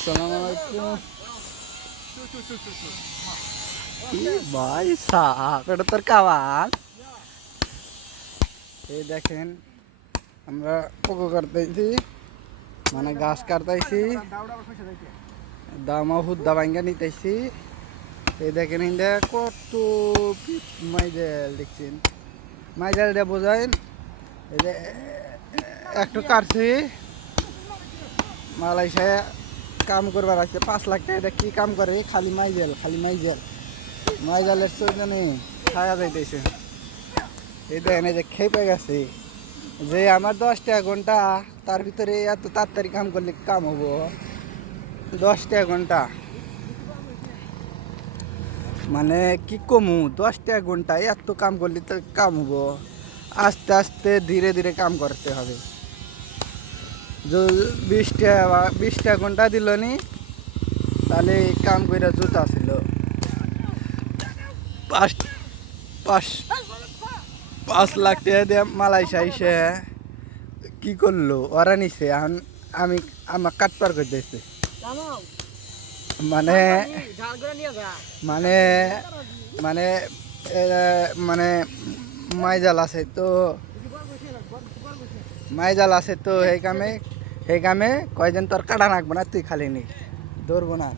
আসসালামু আলাইকুম। ভাই সাপ এটা তোর কাবাল এই দেখেন আমরা পোকো কাটতেছি মানে গাছ কাটতেছি দামা হুদ্দা ভাঙ্গা নিতেছি। এই দেখেন ইন্দা কত মাইজেল দেখছেন। মাইজেল দিয়ে বোঝাইন এই যে একটু কাটছি। মালয়েশিয়া কাম করবার আছে। পাঁচ লাখ টাকা এটা কি কাম করে? খালি মাইজেল খালি মাইজেল। মাইজেলের চোদ্দনে খাওয়া যাইতেছে। এই দেখেন, এই যে খেপে গেছে। যে আমার দশটা ঘণ্টা, তার ভিতরে এত তাড়াতাড়ি কাম করলে কাম হব? দশটা ঘণ্টা। মানে কি কমু? দশটা ঘণ্টা, এত কাম করলে তো কাম হব। আস্তে আস্তে ধীরে ধীরে কাম করতে হবে। বিশটা বা- বিশটা ঘণ্টা দিল নি তাহলে কাম করে জুতা ছিল। পাঁচ পাঁচ পাঁচ লাখ টাকা দিয়ে মালয়েশিয়া এসে কি করল? ওরা নিছে আমি আমার কাটপার করে দিয়েছে মানে মানে মানে মানে মাইজাল আছে তো মাইজাল আছে তো সেই কামে সেই কামে কয়জন তোর কাটা নাকবো না তুই খালি নি। ধরবো না